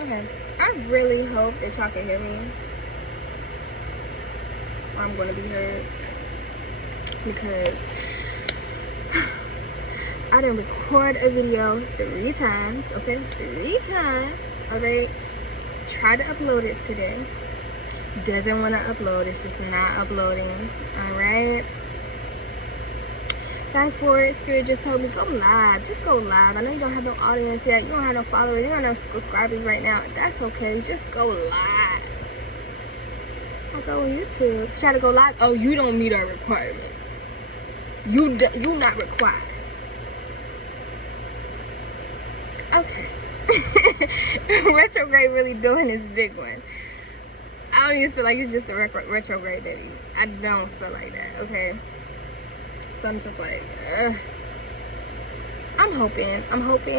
Okay. I really hope that y'all can hear me. Or I'm gonna be heard. Because I didn't record a video 3 times, okay? 3 times, alright? Tried to upload it today. Doesn't want to upload, it's just not uploading, alright? Fast forward, Spirit just told me, go live, just go live. I know you don't have no audience yet, you don't have no followers, you don't have no subscribers right now. That's okay, just go live. I go on YouTube, so try to go live. Oh, you don't meet our requirements. You not required. Okay. Retrograde really doing this big one. I don't even feel like it's just a retrograde, baby. I don't feel like that, okay? So I'm just like, ugh. I'm hoping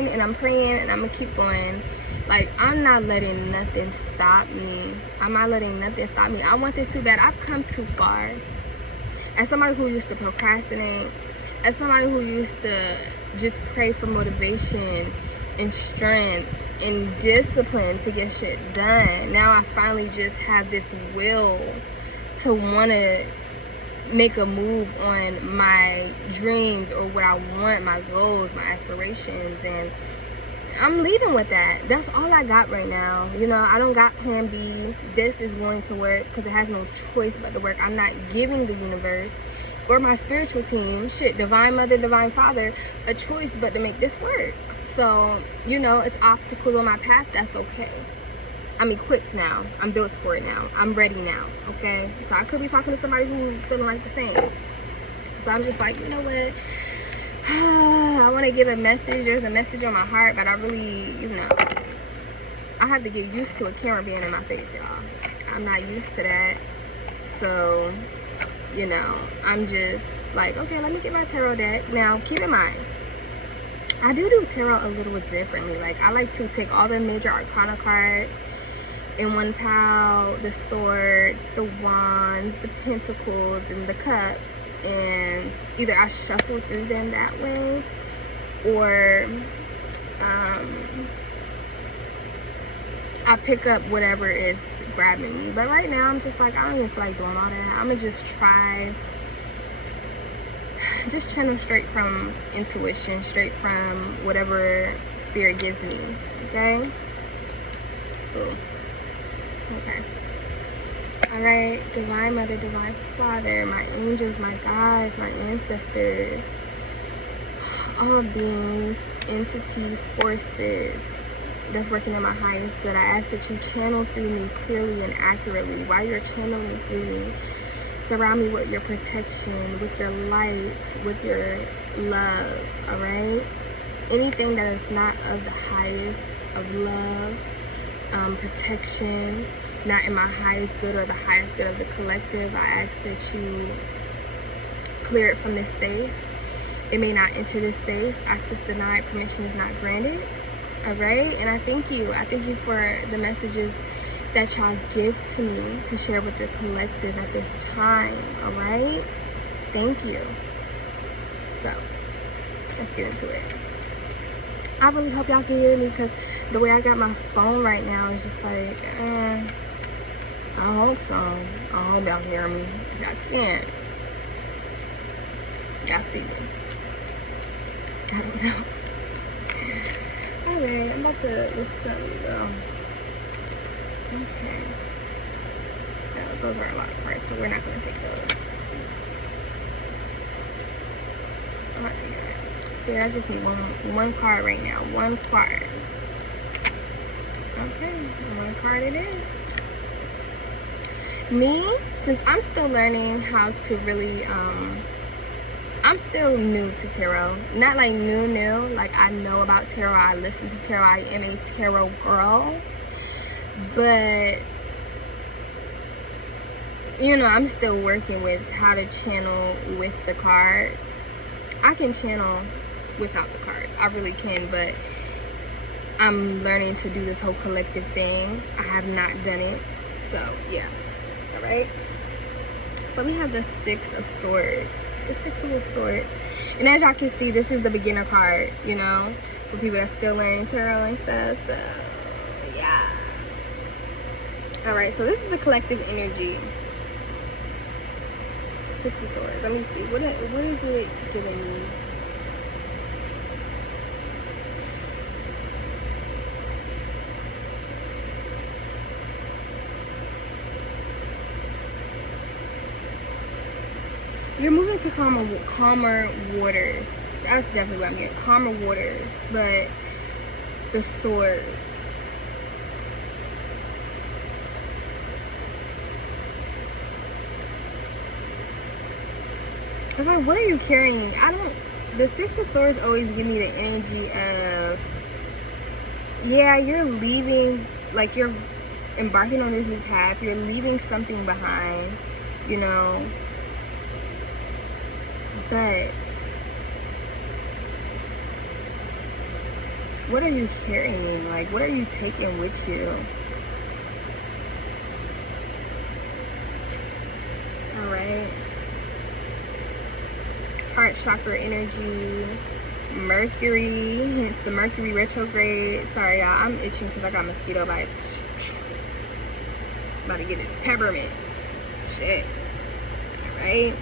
and I'm praying and I'm gonna keep going. Like, I'm not letting nothing stop me. I'm not letting nothing stop me. I want this too bad. I've come too far. As somebody who used to procrastinate, as somebody who used to just pray for motivation and strength and discipline to get shit done, now I finally just have this will to want to make a move on my dreams or what I want, my goals, my aspirations, and I'm leaving with that. That's all I got right now. You know, I don't got plan B. This is going to work because it has no choice but to work. I'm not giving the universe or my spiritual team, shit, divine mother, divine father, a choice but to make this work. So, you know, it's obstacles on my path. That's okay. I'm equipped now. I'm built for it now. I'm ready now, okay? So I could be talking to somebody who's feeling like the same. So I'm just like, you know what? I want to give a message. There's a message on my heart, but I really, you know, I have to get used to a camera being in my face, y'all. I'm not used to that. So, you know, I'm just like, okay, let me get my tarot deck. Now, keep in mind, I do tarot a little differently. Like, I like to take all the major arcana cards in one pile, the swords, the wands, the pentacles, and the cups, and either I shuffle through them that way, or I pick up whatever is grabbing me. But right now, I'm just like, I don't even feel like doing all that. I'm gonna just try, just channel straight from intuition, straight from whatever spirit gives me, okay? Ooh. Okay. Alright, divine mother, divine father, my angels, my guides, my ancestors, all beings, entity, forces that's working in my highest good. I ask that you channel through me clearly and accurately. While you're channeling through me, surround me with your protection, with your light, with your love, alright? Anything that is not of the highest of love, protection, not in my highest good or the highest good of the collective, I ask that you clear it from this space. It may not enter this space. Access denied, permission is not granted. Alright, and I thank you. I thank you for the messages that y'all give to me to share with the collective at this time. Alright, thank you. So let's get into it. I really hope y'all can hear me, because the way I got my phone right now is just like, I hope so. I hope y'all hear me. If y'all can't, y'all see me. I don't know. Alright, I'm about to listen to them go. Okay. No, those are a lot of cards, so we're not going to take those. I'm not taking that. Spirit, I just need one card right now. One card. Okay, one card it is. Me, since I'm still learning how to really, I'm still new to tarot. Not like new, like I know about tarot, I listen to tarot, I am a tarot girl. But, you know, I'm still working with how to channel with the cards. I can channel without the cards, I really can, but I'm learning to do this whole collective thing. I have not done it, so yeah. All right, so we have the Six of Swords. The Six of Swords, and as y'all can see, this is the beginner card, you know, for people that's still learning tarot and stuff. So yeah, All right, so this is the collective energy. Six of Swords. Let me see. What is it giving me? You're moving to calmer waters. That's definitely what I'm getting. Calmer waters. But the swords. It's like, what are you carrying? The Six of Swords always give me the energy of, yeah, you're leaving, like you're embarking on this new path. You're leaving something behind, you know. But what are you carrying? Like, what are you taking with you? All right. Heart chakra energy. Mercury. Hence the Mercury retrograde. Sorry, y'all. I'm itching because I got mosquito bites. About to get this peppermint. Shit. All right.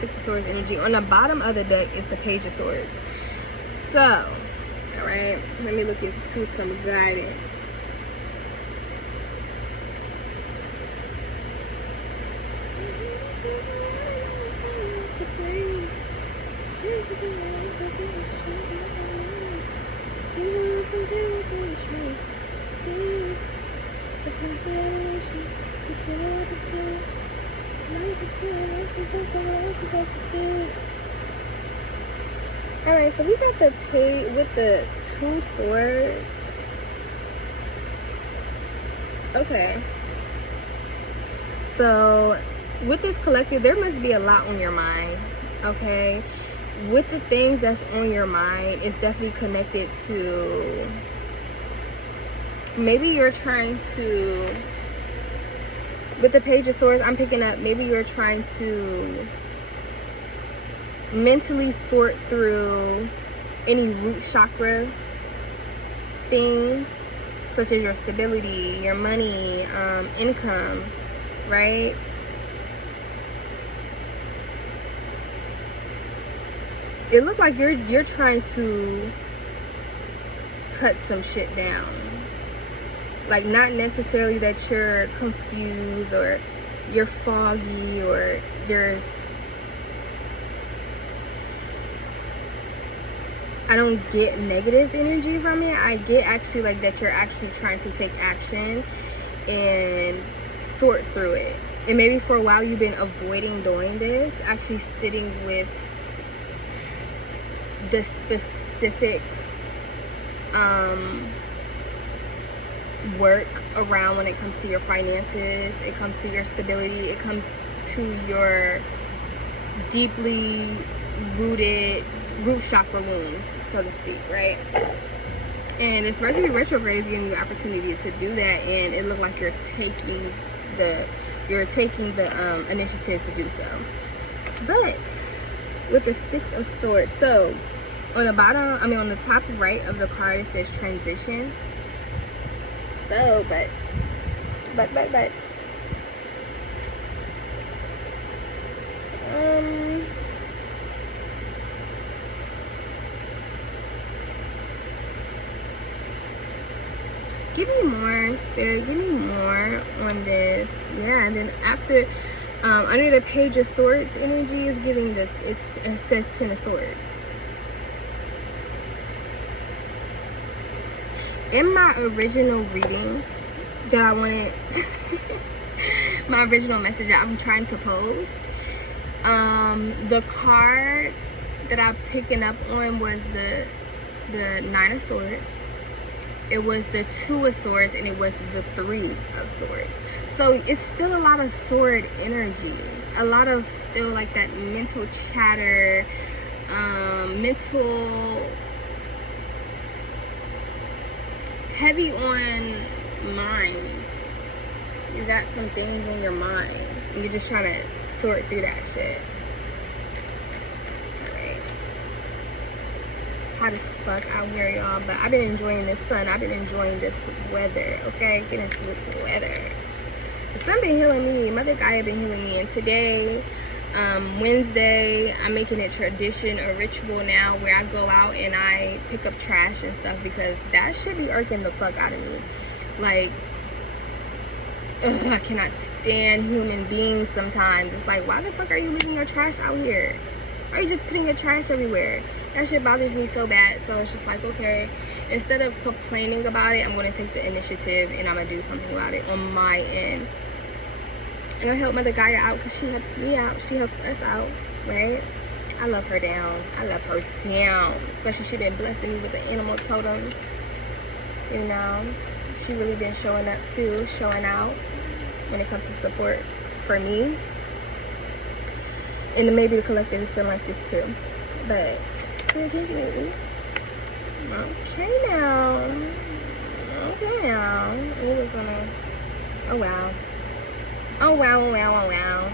Six of Swords energy. On the bottom of the deck is the Page of Swords. So, all right, let me look into some guidance. All right, so we got the Page with the Two Swords. Okay. So with this collective, there must be a lot on your mind. Okay. With the things that's on your mind, it's definitely connected to, maybe you're trying to, with the Page of Swords, I'm picking up, maybe you're trying to mentally sort through any root chakra things, such as your stability, your money, income, right? It looked like you're trying to cut some shit down. Like, not necessarily that you're confused or you're foggy or there's, I don't get negative energy from it. I get actually like that you're actually trying to take action and sort through it. And maybe for a while you've been avoiding doing this, actually sitting with the specific work around when it comes to your finances, it comes to your stability, it comes to your deeply rooted root chakra wounds, so to speak, right? And this Mercury retrograde is giving you the opportunity to do that, and it looked like you're taking the initiative to do so. But with the Six of Swords, so on the bottom, on the top right of the card, it says transition. So, but give me more, Spirit, give me more on this. Yeah, and then after, under the Page of Swords energy is giving it says Ten of Swords. In my original reading that I wanted, my original message that I'm trying to post, the cards that I'm picking up on was the Nine of Swords, it was the Two of Swords, and it was the Three of Swords. So it's still a lot of sword energy, a lot of still like that mental chatter, mental, heavy on mind. You got some things on your mind and you're just trying to sort through that shit. Alright. hot as fuck out here, y'all. But I've been enjoying this sun. I've been enjoying this weather, okay? Get into this weather. The sun been healing me. Mother Gaia been healing me. And today, Wednesday, I'm making it tradition, a ritual now, where I go out and I pick up trash and stuff, because that should be irking the fuck out of me. Like, ugh, I cannot stand human beings sometimes. It's like, why the fuck are you leaving your trash out here? Why are you just putting your trash everywhere? That shit bothers me so bad. So it's just like, okay, instead of complaining about it, I'm going to take the initiative and I'm going to do something about it on my end. And I'll help Mother Gaia out, because she helps me out. She helps us out, right? I love her down. I love her down. Especially she been blessing me with the animal totems. You know, she really been showing up too, showing out when it comes to support for me. And maybe the collective is still like this too. But, Spirit, take me. Okay now. Okay now. It was gonna, oh wow. Oh wow, oh wow, oh wow.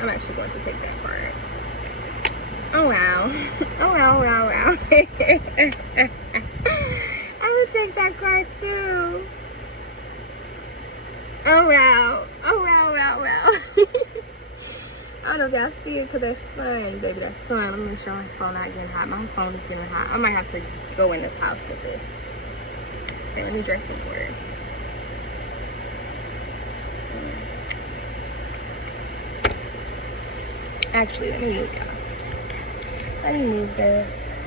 I'm actually going to take that part. Oh wow. Oh wow, oh wow, oh wow. I would take that card too. Oh wow. Oh wow, wow, wow. I don't know if y'all see it because that's sun, baby. That's sun. Let me make sure my phone not getting hot. My phone is getting hot. I might have to go in this house with this. Okay, let me drink some water. Actually, let me move y'all. Let me move this.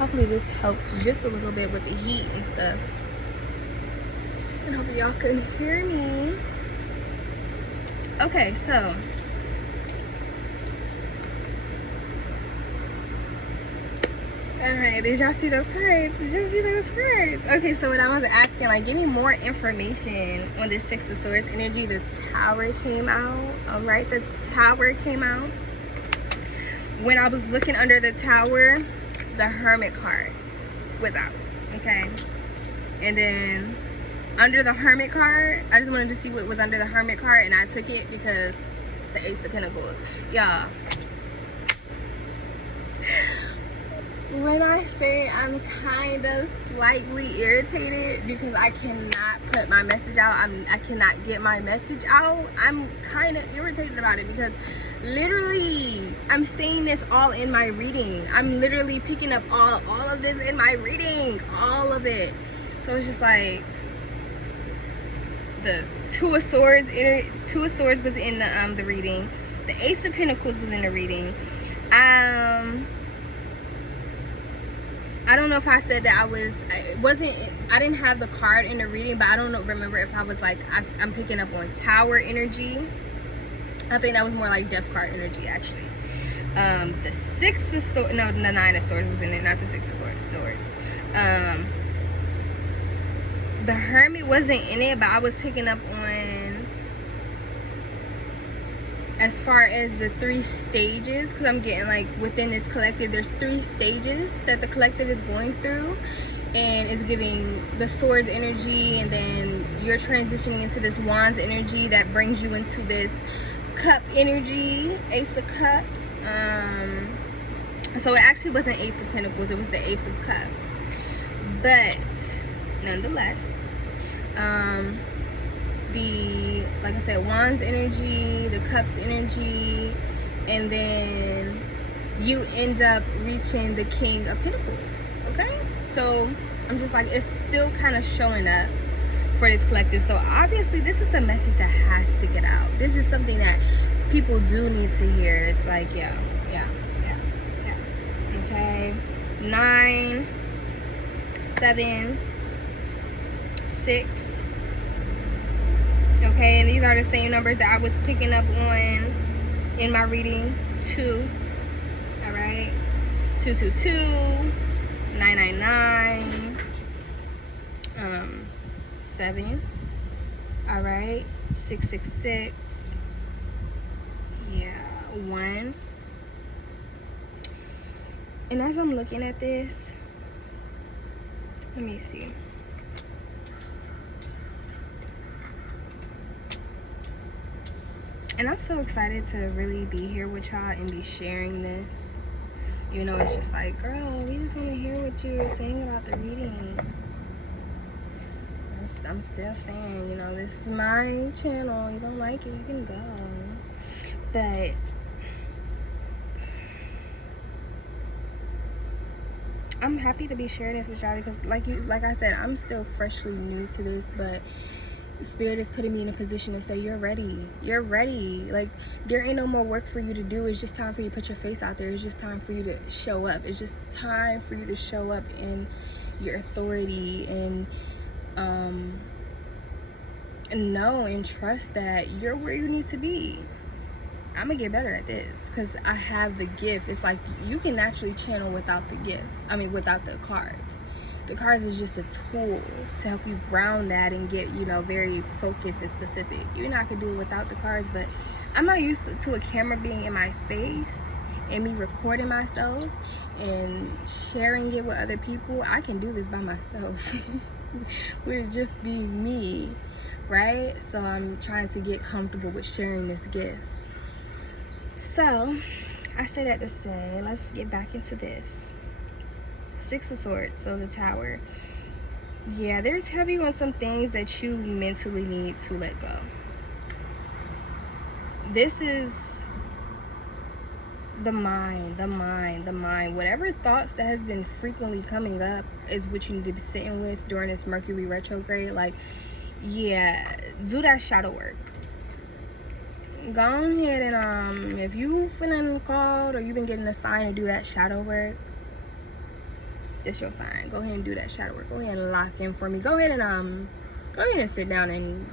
Hopefully this helps just a little bit with the heat and stuff. And hope y'all can hear me. Okay, so alright, did y'all see those cards? Did you see those cards? Okay, so what I was asking, like, give me more information on this Six of Swords energy. The Tower came out. Alright, the Tower came out. When I was looking under the Tower, the Hermit card was out. Okay, and then under the Hermit card, I just wanted to see what was under the Hermit card, and I took it because it's the Ace of Pentacles. Y'all, when I say I'm kind of slightly irritated because I cannot put my message out, I cannot get my message out, I'm kind of irritated about it, because literally I'm saying this all in my reading. I'm literally picking up all of this in my reading, all of it. So it's just like, the Two of Swords was in the reading. The Ace of Pentacles was in the reading. I don't know if I said that I didn't have the card in the reading, but I don't remember if I was like, I'm picking up on Tower energy. I think that was more like Death card energy, actually. The Six of Swords, no, the Nine of Swords was in it, not the Six of Swords. The Hermit wasn't in it, but I was picking up on, as far as the 3 stages, because I'm getting like within this collective, there's 3 stages that the collective is going through, and it's giving the Swords energy, and then you're transitioning into this Wands energy that brings you into this Cup energy, Ace of Cups. So it actually wasn't Ace of Pentacles, it was the Ace of Cups, but nonetheless, the, like I said, Wands energy, the Cups energy, and then you end up reaching the King of Pentacles. Okay, so I'm just like, it's still kind of showing up for this collective. So obviously this is a message that has to get out. This is something that people do need to hear. It's like, yeah. Okay, 9, 7, 6. Okay, and these are the same numbers that I was picking up on in my reading. 2. All right, 222, 999, 7. All right, 666. Yeah, 1. And as I'm looking at this, let me see. And I'm so excited to really be here with y'all and be sharing this. You know, it's just like, girl, we just want to hear what you're saying about the reading. I'm still saying, you know, this is my channel. You don't like it, you can go. But I'm happy to be sharing this with y'all because like I said, I'm still freshly new to this, but Spirit is putting me in a position to say you're ready. You're ready. Like, there ain't no more work for you to do. It's just time for you to put your face out there. It's just time for you to show up. It's just time for you to show up in your authority and know and trust that you're where you need to be. I'm gonna get better at this because I have the gift. It's like you can actually channel without the gift. I mean, without the cards. The cards is just a tool to help you ground that and get, you know, very focused and specific. You know, I can do it without the cards, but I'm not used to a camera being in my face and me recording myself and sharing it with other people. I can do this by myself. With just be me, right? So I'm trying to get comfortable with sharing this gift. So I say that to say, let's get back into this. Six of Swords, so the Tower. Yeah, there's heavy on some things that you mentally need to let go. This is the mind. Whatever thoughts that has been frequently coming up is what you need to be sitting with during this Mercury retrograde. Like, yeah, do that shadow work. Go ahead and if you feeling called or you've been getting a sign to do that shadow work, it's your sign. Go ahead and do that shadow work. Go ahead and lock in for me. Go ahead and sit down and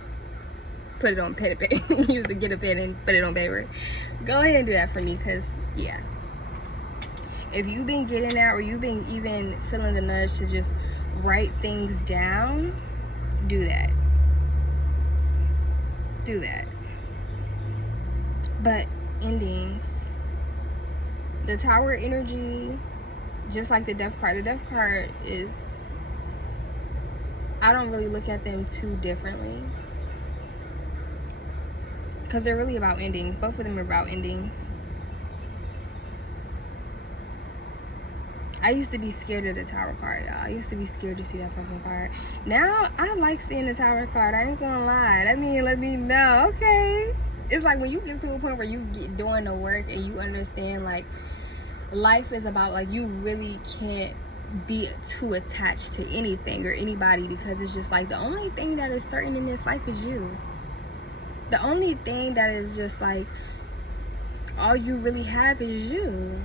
put it on pen and paper. Get a pen and put it on paper. Go ahead and do that for me, because yeah, if you've been getting that or you've been even feeling the nudge to just write things down, do that. Do that. But endings, the Tower energy, just like the Death card is, I don't really look at them too differently because they're really about endings. Both of them are about endings. I used to be scared of the Tower card, y'all. I used to be scared to see that fucking card. Now I like seeing the Tower card. I ain't gonna lie. Let me know. Okay, it's like when you get to a point where you get doing the work and you understand, like, life is about, like, you really can't be too attached to anything or anybody, because it's just like the only thing that is certain in this life is you. The only thing that is just like all you really have is you.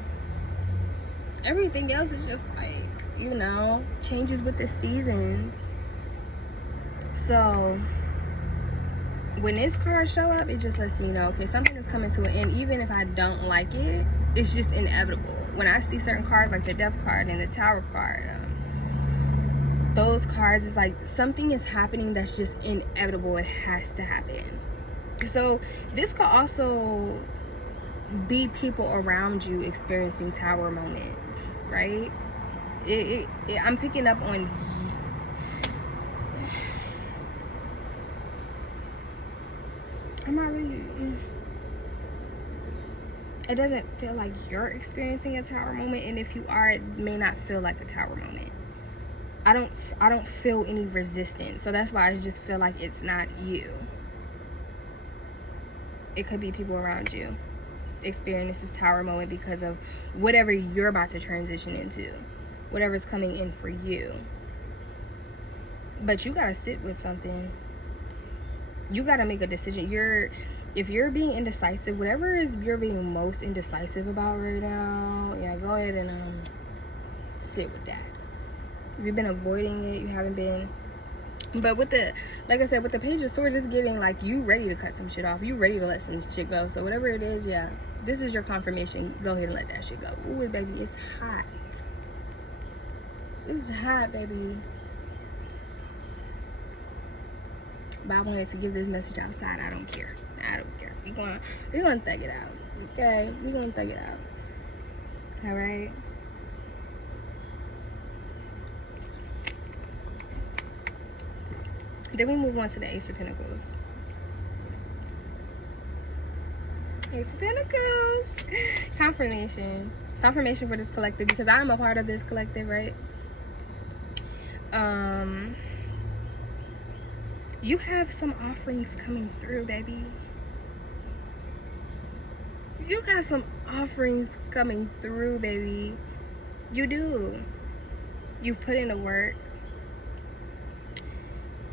Everything else is just like, you know, changes with the seasons. So when this card show up, it just lets me know, okay, something is coming to an end. Even if I don't like it, it's just inevitable. When I see certain cards like the Death card and the Tower card, those cards is like something is happening that's just inevitable. It has to happen. So this could also be people around you experiencing Tower moments, right? I'm picking up on, I'm not really, it doesn't feel like you're experiencing a Tower moment, and if you are, it may not feel like a Tower moment. I don't feel any resistance, so that's why I just feel like it's not you. It could be people around you experience this Tower moment because of whatever you're about to transition into, whatever's coming in for you. But you gotta sit with something. You gotta make a decision. If you're being indecisive, whatever is you're being most indecisive about right now, yeah, go ahead and sit with that. If you've been avoiding it, you haven't been. But with the, like I said, with the Page of Swords, it's giving like you ready to cut some shit off. You ready to let some shit go. So whatever it is, yeah, this is your confirmation. Go ahead and let that shit go. Ooh, baby, it's hot. It's hot, baby. But I wanted to give this message outside. I don't care. We're gonna thug it out. Okay? We're gonna thug it out. Alright? Then we move on to the Ace of Pentacles. Ace of Pentacles. Confirmation. Confirmation for this collective, because I'm a part of this collective, right? You have some offerings coming through, baby. You got some offerings coming through, baby. You do. You put in the work.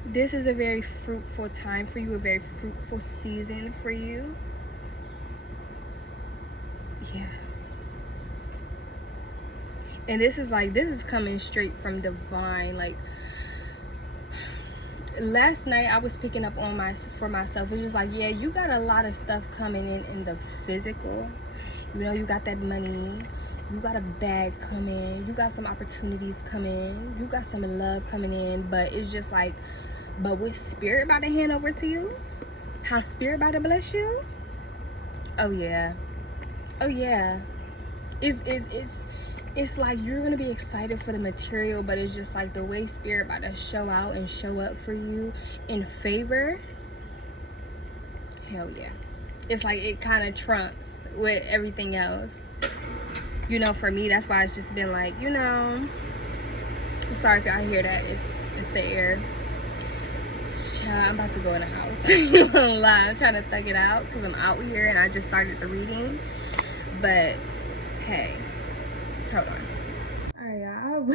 This is a very fruitful time for you, a very fruitful season for you. Yeah. And this is coming straight from divine. Like, last night I was picking up on for myself. It's just like, yeah, you got a lot of stuff coming in the physical. You know, you got that money. You got a bag coming. You got some opportunities coming. You got some love coming in. But it's just like, but with Spirit about to hand over to you, how Spirit about to bless you. Oh yeah. Oh yeah. It's like you're gonna be excited for the material, but it's just like the way Spirit about to show out and show up for you in favor. Hell yeah. It's like it kind of trumps with everything else. You know, for me, that's why it's just been like, you know, sorry if y'all hear that. It's the air. I'm about to go in the house. You won't lie. I'm trying to thug it out because I'm out here and I just started the reading. But hey, hold on. Alright, y'all.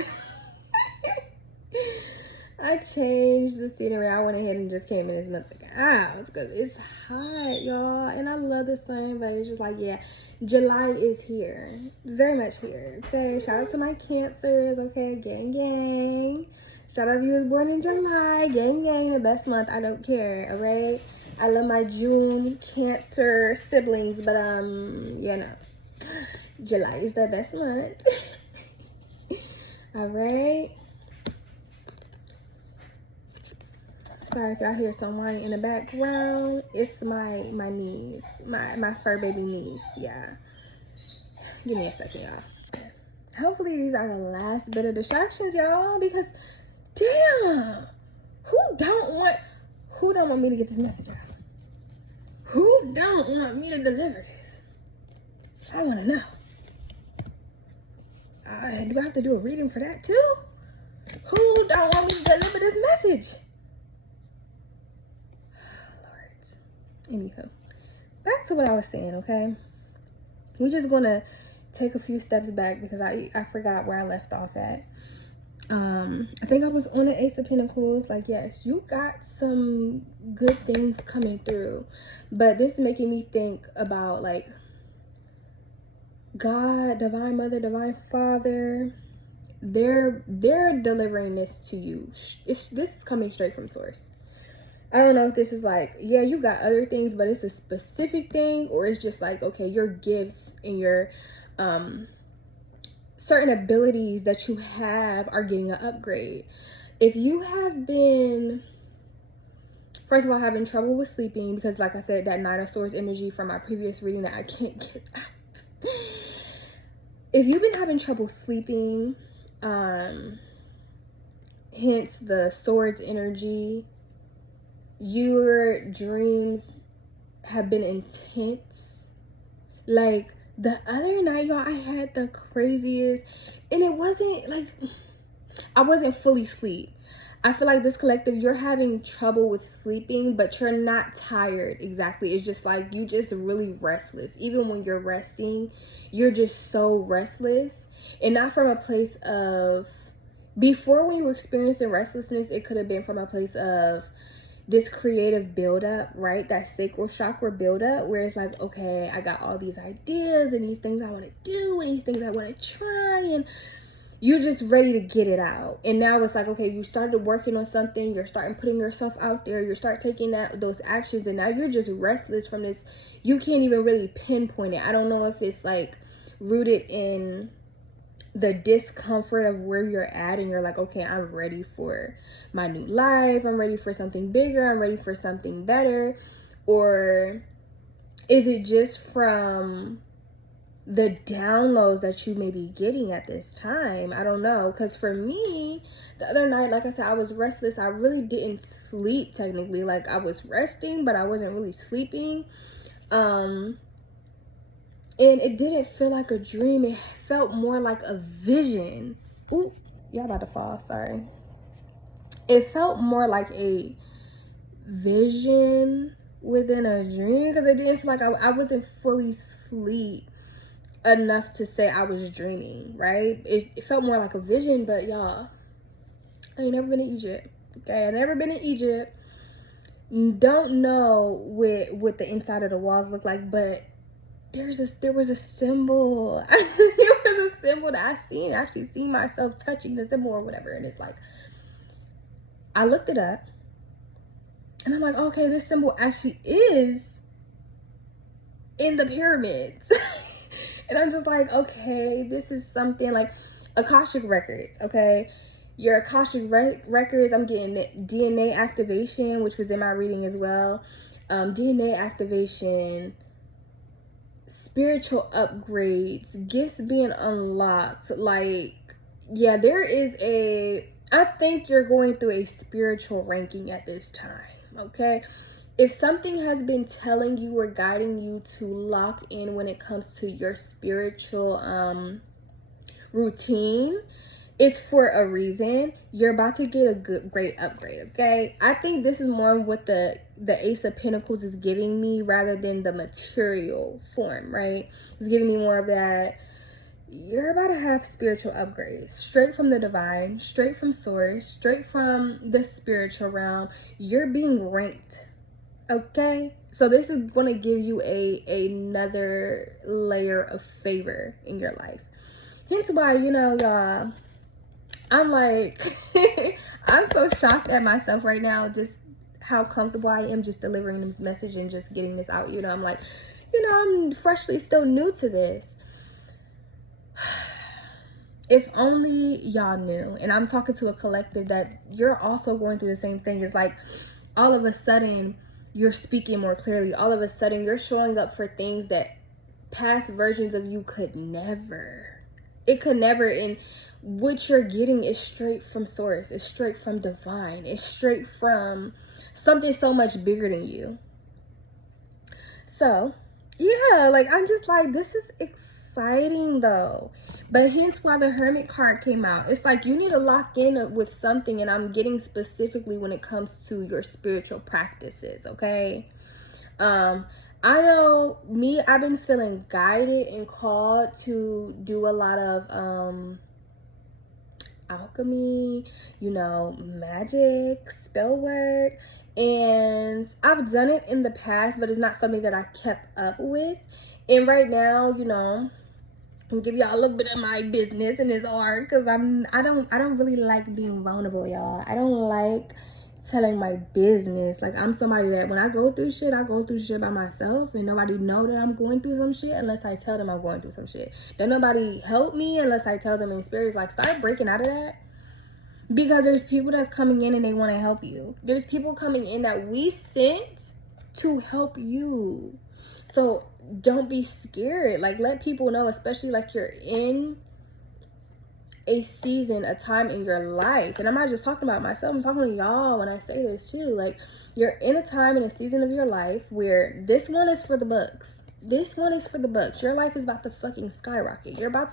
I changed the scenery. I went ahead and just came in this house because it's hot, y'all. And I love the sun, but it's just like, yeah, July is here. It's very much here. Okay, shout out to my Cancers. Okay, gang, gang. Shout out if you was born in July. Gang, gang, the best month. I don't care, all right? I love my June Cancer siblings, but, yeah, no. July is the best month. All right? Sorry if y'all hear some whining in the background. It's my niece, my fur baby niece, yeah. Give me a second, y'all. Okay. Hopefully these are the last bit of distractions, y'all, because damn, who don't want me to get this message out? Who don't want me to deliver this? I want to know. Do I have to do a reading for that too? Who don't want me to deliver this message? Anywho, back to what I was saying, okay? We're just gonna take a few steps back because I forgot where I left off at. I think I was on the Ace of Pentacles. Like, yes, you got some good things coming through, but this is making me think about like God, Divine Mother, Divine Father. They're delivering this to you. This is coming straight from source. I don't know if this is like, yeah, you got other things, but it's a specific thing, or it's just like, okay, your gifts and your certain abilities that you have are getting an upgrade. If you have been, first of all, having trouble with sleeping, because like I said, that Nine of Swords energy from my previous reading that I can't get out. If you've been having trouble sleeping, hence the Swords energy, your dreams have been intense. Like the other night, y'all, I had the craziest, and it wasn't like I wasn't fully asleep. I feel like this collective, you're having trouble with sleeping, but you're not tired exactly. It's just like you just really restless. Even when you're resting, you're just so restless, and not from a place of, before when you were experiencing restlessness, it could have been from a place of this creative buildup, right? That sacral chakra buildup, where it's like, okay, I got all these ideas and these things I want to do and these things I want to try, and you're just ready to get it out. And now it's like, okay, you started working on something, you're starting putting yourself out there, you start taking those actions, and now you're just restless from this. You can't even really pinpoint it. I don't know if it's like rooted in the discomfort of where you're at, and you're like, okay, I'm ready for my new life, I'm ready for something bigger, I'm ready for something better. Or is it just from the downloads that you may be getting at this time? I don't know, because for me, the other night, like I said, I was restless. I really didn't sleep technically. Like I was resting, but I wasn't really sleeping. And it didn't feel like a dream. It felt more like a vision. Ooh, y'all about to fall, sorry. It felt more like a vision within a dream, because it didn't feel like I wasn't fully asleep enough to say I was dreaming, right? It felt more like a vision. But y'all, I ain't never been to Egypt. Okay, I never been to Egypt. Don't know what the inside of the walls look like, but there was a symbol. There was a symbol that I actually seen myself touching the symbol or whatever. And it's like, I looked it up and I'm like, okay, this symbol actually is in the pyramids. And I'm just like, okay, this is something like Akashic records. Okay, your Akashic records, I'm getting DNA activation, which was in my reading as well. DNA activation, spiritual upgrades, gifts being unlocked. Like, yeah, I think you're going through a spiritual ranking at this time. Okay, if something has been telling you or guiding you to lock in when it comes to your spiritual routine, it's for a reason. You're about to get a great upgrade. Okay, I think this is more what the Ace of Pentacles is giving me, rather than the material form, right? It's giving me more of that. You're about to have spiritual upgrades straight from the divine, straight from source, straight from the spiritual realm. You're being ranked. Okay, so this is going to give you another layer of favor in your life. Hence why, y'all, I'm like, I'm so shocked at myself right now, just how comfortable I am just delivering this message and just getting this out. I'm like, I'm freshly still new to this. If only y'all knew, and I'm talking to a collective, that you're also going through the same thing. It's like all of a sudden you're speaking more clearly. All of a sudden you're showing up for things that past versions of you could never. It could never. And what you're getting is straight from source. It's straight from divine. It's straight from something so much bigger than you. So yeah, like, I'm just like, this is exciting though. But hence why the Hermit card came out. It's like you need to lock in with something, and I'm getting specifically when it comes to your spiritual practices. Okay, I know me, I've been feeling guided and called to do a lot of alchemy, magic, spell work, and I've done it in the past, but it's not something that I kept up with. And right now, I'll give y'all a little bit of my business in this art, because I don't really like being vulnerable, y'all. I don't like telling my business. Like, I'm somebody that when I go through shit by myself, and nobody know that I'm going through some shit unless I tell them I'm going through some shit. Then nobody help me unless I tell them. In spirit is like, start breaking out of that, because there's people that's coming in and they want to help you. There's people coming in that we sent to help you. So don't be scared. Like, let people know, especially like you're in a season, a time in your life. And I'm not just talking about myself, I'm talking to y'all when I say this too. Like, you're in a time and a season of your life where this one is for the books. This one is for the books. Your life is about to fucking skyrocket. You're about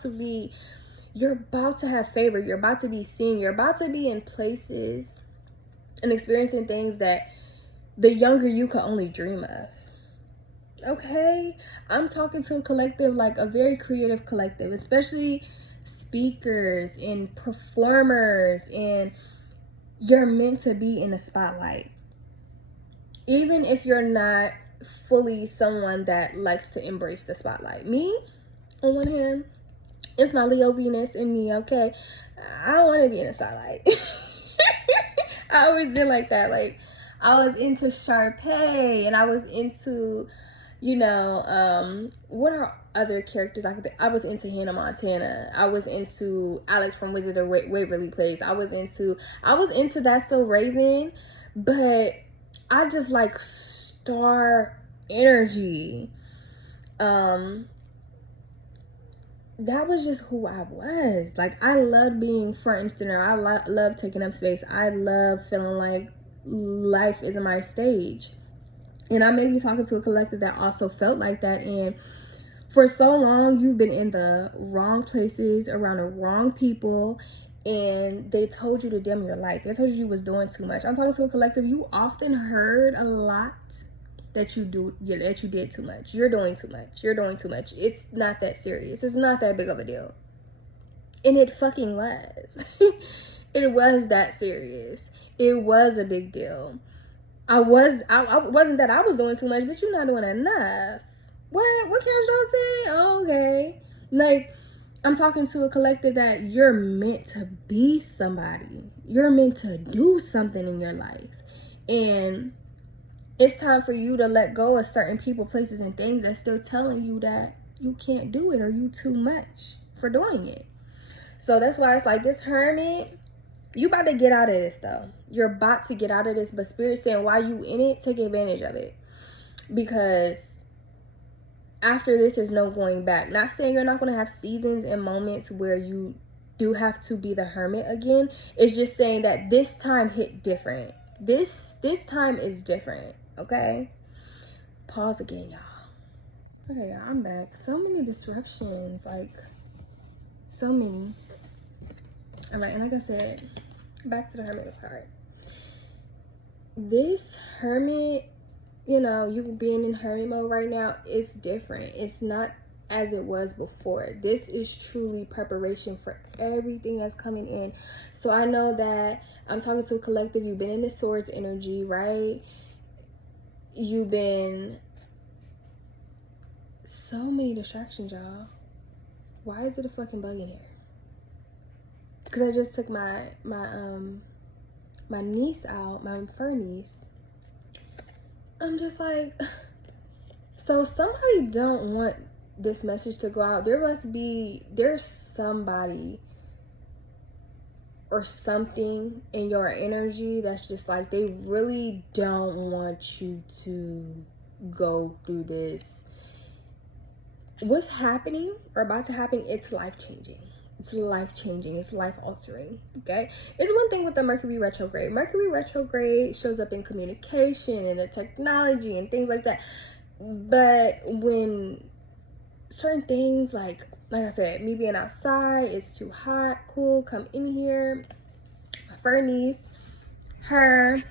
to have favor. You're about to be seen. You're about to be in places and experiencing things that the younger you could only dream of. Okay, I'm talking to a collective, like a very creative collective, especially speakers and performers, and you're meant to be in the spotlight. Even if you're not fully someone that likes to embrace the spotlight. Me, on one hand, it's my Leo Venus in me, okay? I don't want to be in the spotlight. I always been like that. Like, I was into Sharpay, and I was into, what are other characters I could think? I was into Hannah Montana. I was into Alex from Wizard of Waverly Place. I was into That's So Raven, but I just like star energy. That was just who I was. Like, I loved being front and center. I love taking up space. I love feeling like life is my stage. And I may be talking to a collective that also felt like that. And For so long, you've been in the wrong places, around the wrong people, and they told you to dim your light. They told you was doing too much. I'm talking to a collective. You often heard a lot that you did too much. You're doing too much. You're doing too much. It's not that serious. It's not that big of a deal. And it fucking was. It was that serious. It was a big deal. I wasn't that I was doing too much, but you're not doing enough. What can y'all say? Oh, okay. Like, I'm talking to a collective that you're meant to be somebody. You're meant to do something in your life. And it's time for you to let go of certain people, places, and things that's still telling you that you can't do it or you too much for doing it. So that's why it's like this Hermit, you about to get out of this though. You're about to get out of this, but Spirit's saying while you in it, take advantage of it. Because after this is no going back. Not saying you're not going to have seasons and moments where you do have to be the Hermit again. It's just saying that this time hit different. This time is different, okay? Pause again, y'all. Okay, y'all, I'm back. So many disruptions, like so many. All right, and like I said, back to the Hermit card. This Hermit, you know, you being in Hermit mode right now, it's different. It's not as it was before. This is truly preparation for everything that's coming in. So I know that I'm talking to a collective. You've been in the Swords energy, right? You've been so many distractions, y'all. Why is it a fucking bug in here? Because I just took my niece out, my fur niece. I'm just like, so somebody don't want this message to go out. There's somebody or something in your energy that's just like, they really don't want you to go through this. What's happening or about to happen, it's life-changing. It's life-changing. It's life-altering, okay? It's one thing with the Mercury retrograde. Mercury retrograde shows up in communication and the technology and things like that. But when certain things, like I said, me being outside, it's too hot, cool, come in here. My fur niece, her,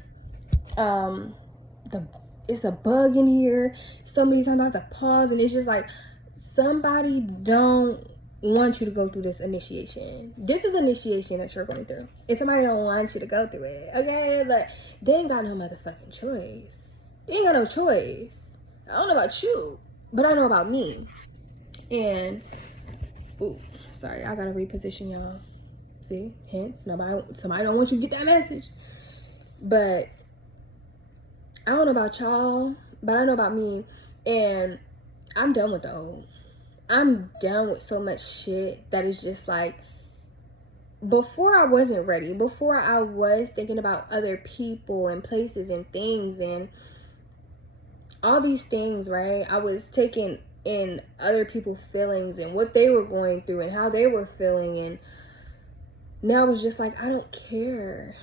it's a bug in here. So many times I have to pause, and it's just like, somebody don't want you to go through this initiation. This is initiation that you're going through. And somebody don't want you to go through it, okay? Like, they ain't got no motherfucking choice. They ain't got no choice. I don't know about you, but I know about me. And, ooh, sorry, I gotta reposition y'all. See, hence, somebody don't want you to get that message. But I don't know about y'all, but I know about me. And I'm done with the old. I'm done with so much shit that is just like, before I wasn't ready. Before I was thinking about other people and places and things and all these things, right? I was taking in other people's feelings and what they were going through and how they were feeling. And now it's just like, I don't care.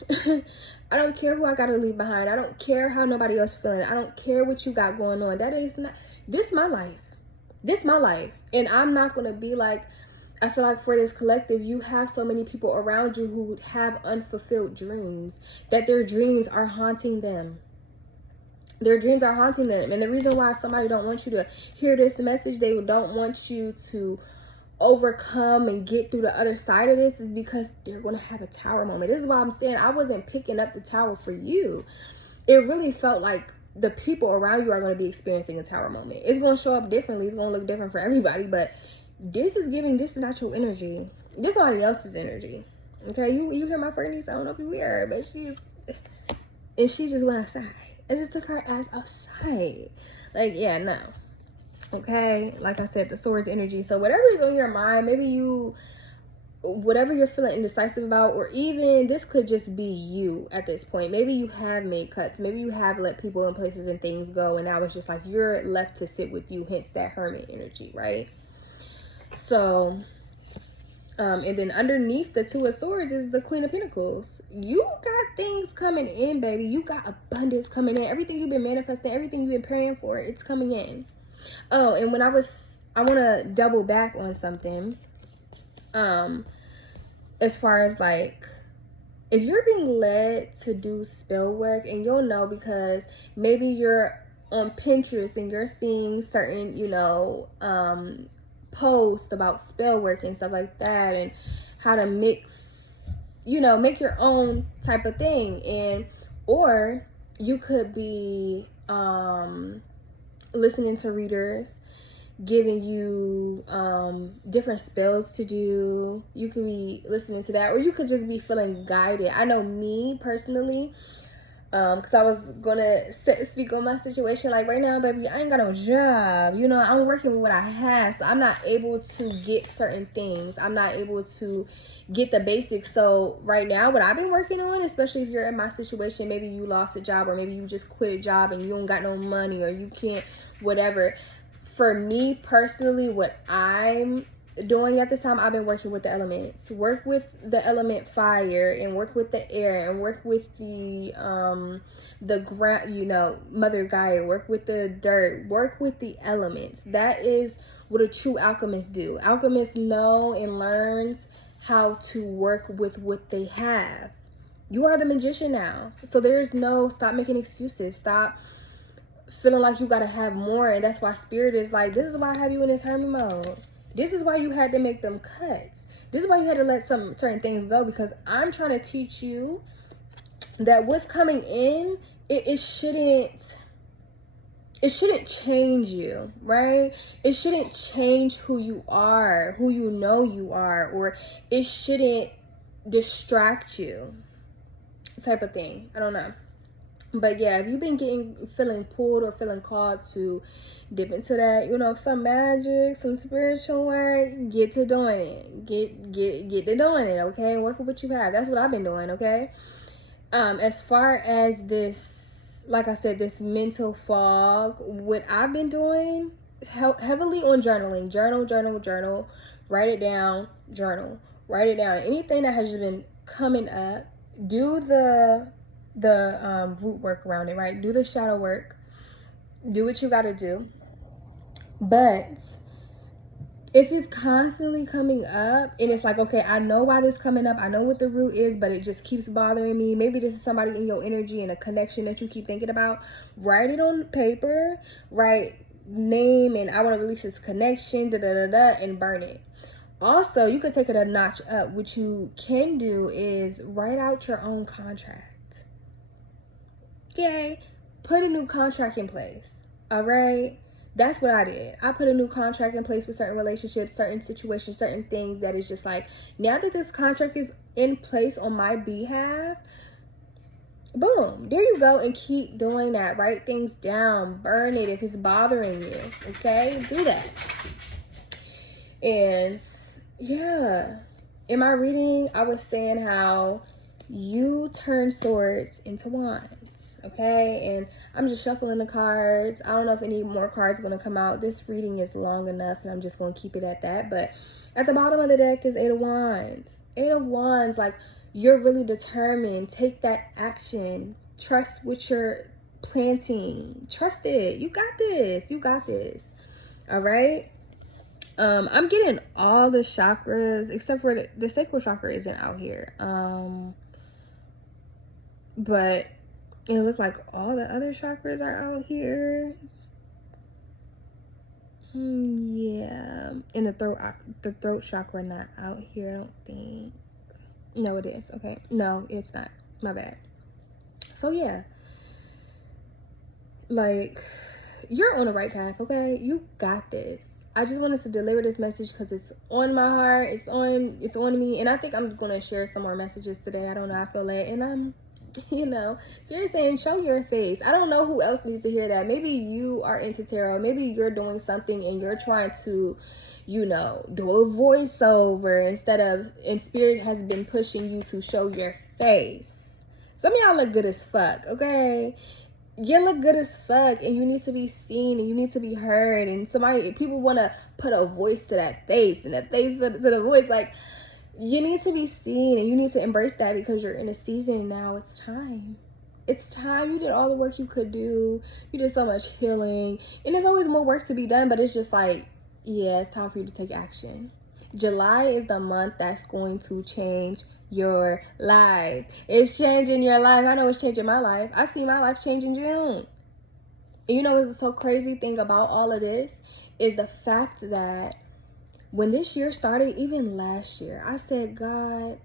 I don't care who I gotta leave behind. I don't care how nobody else feeling. I don't care what you got going on. That is not, this my life. This my life. And I'm not going to be like, I feel like for this collective, you have so many people around you who have unfulfilled dreams, that their dreams are haunting them. Their dreams are haunting them. And the reason why somebody don't want you to hear this message, they don't want you to overcome and get through the other side of this, is because they're going to have a tower moment. This is why I'm saying I wasn't picking up the tower for you. It really felt like the people around you are going to be experiencing a tower moment. It's going to show up differently. It's going to look different for everybody. But this is not your energy. This is somebody else's energy. Okay, you hear my friend niece? I don't know if you hear her, but she just went outside. I just took her ass outside. Like, yeah, no. Okay, like I said, the Swords energy. So whatever is on your mind, whatever you're feeling indecisive about, or even this could just be you at this point. Maybe you have made cuts. Maybe you have let people and places and things go, and now it's just like you're left to sit with you, hence that Hermit energy, right? So, and then underneath the Two of Swords is the Queen of Pentacles. You got things coming in, baby. You got abundance coming in. Everything you've been manifesting, everything you've been praying for, it's coming in. Oh, and when I was I want to double back on something. As far as like, if you're being led to do spell work, and you'll know because maybe you're on Pinterest and you're seeing certain, posts about spell work and stuff like that, and how to mix, make your own type of thing. And or you could be listening to readers giving you different spells to do. You could be listening to that, or you could just be feeling guided. I know me personally, because I was gonna speak on my situation. Like right now, baby, I ain't got no job. I'm working with what I have, so I'm not able to get certain things. I'm not able to get the basics. So right now, what I've been working on, especially if you're in my situation, maybe you lost a job, or maybe you just quit a job and you don't got no money, or you can't, whatever. For me personally, what I'm doing at this time, I've been working with the elements. Work with the element fire, and work with the air, and work with the ground, Mother Gaia. Work with the dirt. Work with the elements. That is what a true alchemist do. Alchemists know and learns how to work with what they have. You are the magician now. So there's no, stop making excuses. Stop feeling like you gotta have more. And that's why spirit is like, this is why I have you in this hermit mode. This is why you had to make them cuts. This is why you had to let some certain things go, because I'm trying to teach you that what's coming in, it shouldn't change you, right? It shouldn't change who you are, who you know you are, or it shouldn't distract you, type of thing. I don't know. But yeah, if you've been feeling pulled or feeling called to dip into that, some magic, some spiritual work, get to doing it. Get to doing it, okay? Work with what you have. That's what I've been doing, okay? As far as this, like I said, this mental fog, what I've been doing heavily on journaling. Journal. Write it down. Journal. Write it down. Anything that has just been coming up, do the root work around it, right? Do the shadow work. Do what you got to do. But if it's constantly coming up and it's like, okay, I know why this is coming up, I know what the root is, but it just keeps bothering me. Maybe this is somebody in your energy and a connection that you keep thinking about. Write it on paper. Write name and I want to release this connection, and burn it. Also, you could take it a notch up. What you can do is write out your own contract. Yay. Put a new contract in place. All right. That's what I did. I put a new contract in place with certain relationships, certain situations, certain things that is just like, now that this contract is in place on my behalf, boom, there you go. And keep doing that. Write things down. Burn it if it's bothering you. Okay? Do that. And yeah, in my reading, I was saying how you turn swords into wands, okay? And I'm just shuffling the cards. I don't know if any more cards are going to come out. This reading is long enough, and I'm just going to keep it at that. But at the bottom of the deck is 8 of Wands. 8 of Wands, like, you're really determined. Take that action. Trust what you're planting. Trust it. You got this. You got this. All right? I'm getting all the chakras except for the sacral chakra isn't out here. But it looks like all the other chakras are out here. Yeah. And the throat chakra not out here, I don't think. No, it is. Okay. No, it's not. My bad. So yeah. Like, you're on the right path, okay? You got this. I just wanted to deliver this message because it's on my heart. It's on me. And I think I'm going to share some more messages today. I don't know. I feel it. And I'm, Spirit saying, show your face. I don't know who else needs to hear that. Maybe you are into tarot. Maybe you're doing something and you're trying to, do a voiceover and Spirit has been pushing you to show your face. Some of y'all look good as fuck, okay? You look good as fuck, and you need to be seen, and you need to be heard, and people want to put a voice to that face, and that face to the voice. Like, you need to be seen, and you need to embrace that because you're in a season now. It's time. It's time. You did all the work you could do. You did so much healing, and there's always more work to be done, but it's just like, yeah, it's time for you to take action. July is the month that's going to change your life. It's changing your life. I know it's changing my life. I see my life change in June. And you know what's the so crazy thing about all of this is the fact that when this year started, even last year, I said, God,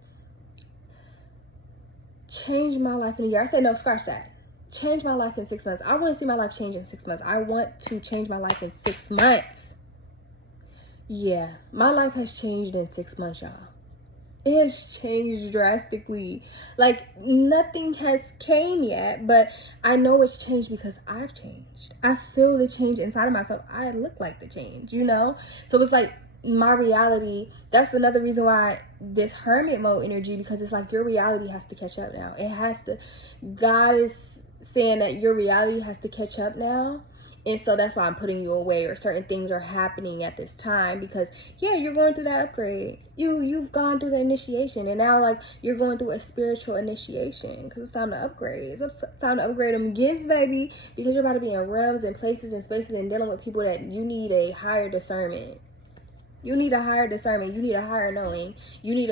change my life in a year. I said, no, scratch that. Change my life in 6 months. I want to see my life change in 6 months. I want to change my life in 6 months. Yeah, my life has changed in 6 months, y'all. It has changed drastically. Like, nothing has came yet, but I know it's changed because I've changed. I feel the change inside of myself. I look like the change, you know? So it's like my reality. That's another reason why this hermit mode energy, because it's like your reality has to catch up now. It has to. God is saying that your reality has to catch up now. And so that's why I'm putting you away, or certain things are happening at this time, because yeah, you're going through that upgrade. You've gone through the initiation, and now like you're going through a spiritual initiation, because it's time to upgrade. It's time to upgrade them gifts, baby, because you're about to be in realms and places and spaces and dealing with people that you need a higher discernment. You need a higher discernment. You need a higher knowing. You need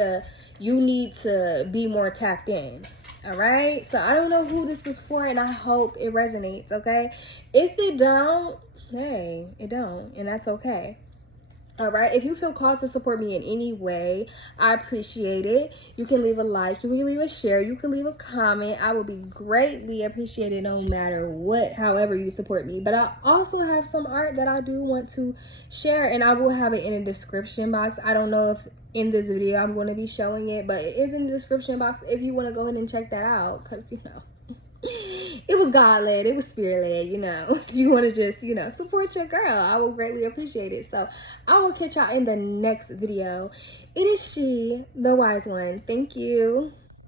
to be more tapped in. All right. So I don't know who this was for, and I hope it resonates. Okay. If it don't, hey, it don't, and that's okay. All right. If you feel called to support me in any way, I appreciate it. You can leave a like, you can leave a share, you can leave a comment. I will be greatly appreciated no matter what, however you support me. But I also have some art that I do want to share, and I will have it in the description box. I don't know if in this video I'm going to be showing it, but it is in the description box if you want to go ahead and check that out, because you know, it was God led, it was spirit led, you know. If you want to just, you know, support your girl, I will greatly appreciate it. So I will catch y'all in the next video. It is she, the wise one. Thank you.